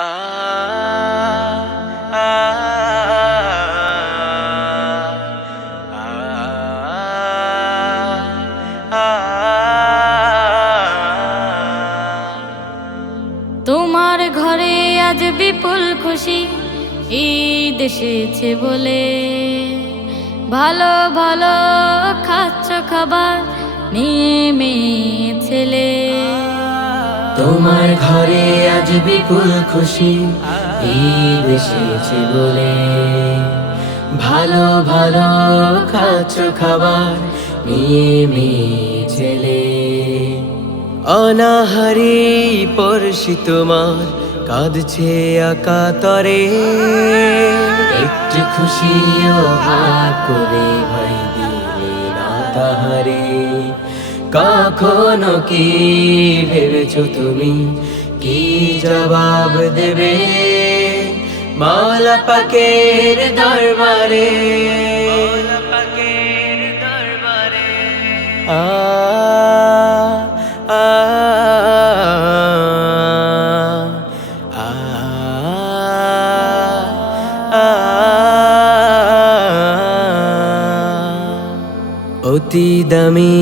আ আ তোমার ঘরে আজ বিপুল খুশি, ঈদ এসেছে বলে। ভালো ভালো খাচ্ছ খাবার নিয়ে মেয়ে ছেলে। তোমার ঘরে আজ বিপুল খুশি, ঈদ এসেছে বলে। ভালো ভালো খাচ্ছ খাবার নিয়ে মেয়ে ছেলে। অনাহারি পড়শি তোমার কাঁদছে আকাতরে। একটু খুশিও ভাগ করে ভাই দিলে না তাহারে। কখনো কি ভেবেছো তুমি কি জবাব দেবে মাওলা পাকের দরবারে? আ আ আ আ অতি দামি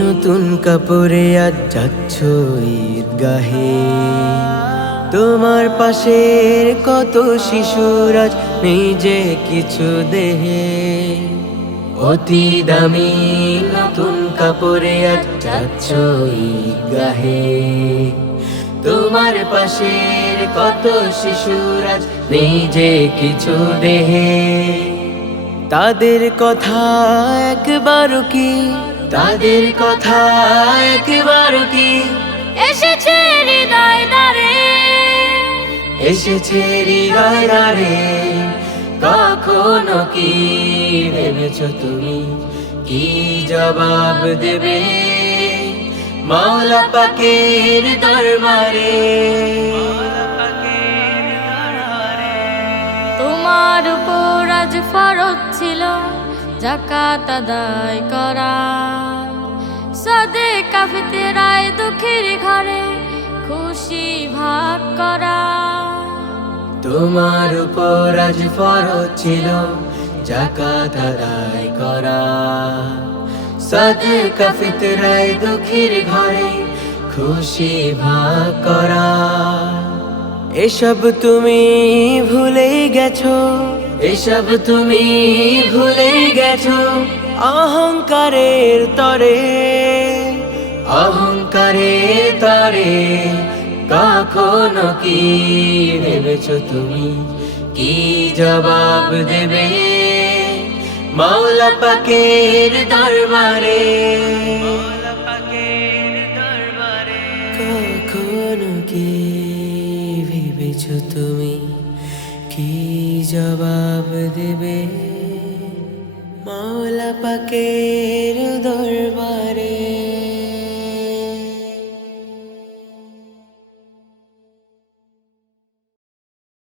নতুন কাপড়ে আজ যাচ্ছ ঈদগাহে। তোমার পাশের কত শিশুর আজ নিজে কিছু দেহে। অতি দামি নতুন কাপড়ে আজ যাচ্ছ ঈদগাহে। তোমার পাশের কত শিশুর আজ নিজে কিছু দেহে। তাদের কথা একবারও কি, তাদের কথা একবারও কি এসেছে হৃদয় দ্বারে, এসেছে হৃদয় দ্বারে? কখনো কি ভেবেছো তুমি কি জবাব দেবে মাওলা পাকের দরবারে? তোমার উপর আজ ফরজ ছিল যাকাত আদায় করা। সাদেকা ফিতরায় দুঃখীর ঘরে খুশি ভাগ করা। তোমার উপর আজ ফরজ ছিল যাকাত আদায় করা। সাদেকা ফিতরায় দুঃখীর ঘরে খুশি ভাগ করা। এসব তুমি ভুলে গেছো, এসব তুমি ভুলে গেছো অহংকারের তরে, অহংকারের তরে। কখনো কি ভেবেছো তুমি কি জবাব দেবে মাওলা পাকের দরবারে? কখনো কি ভেবেছো তুমি কি জবাব দেবে মাওলা পাকের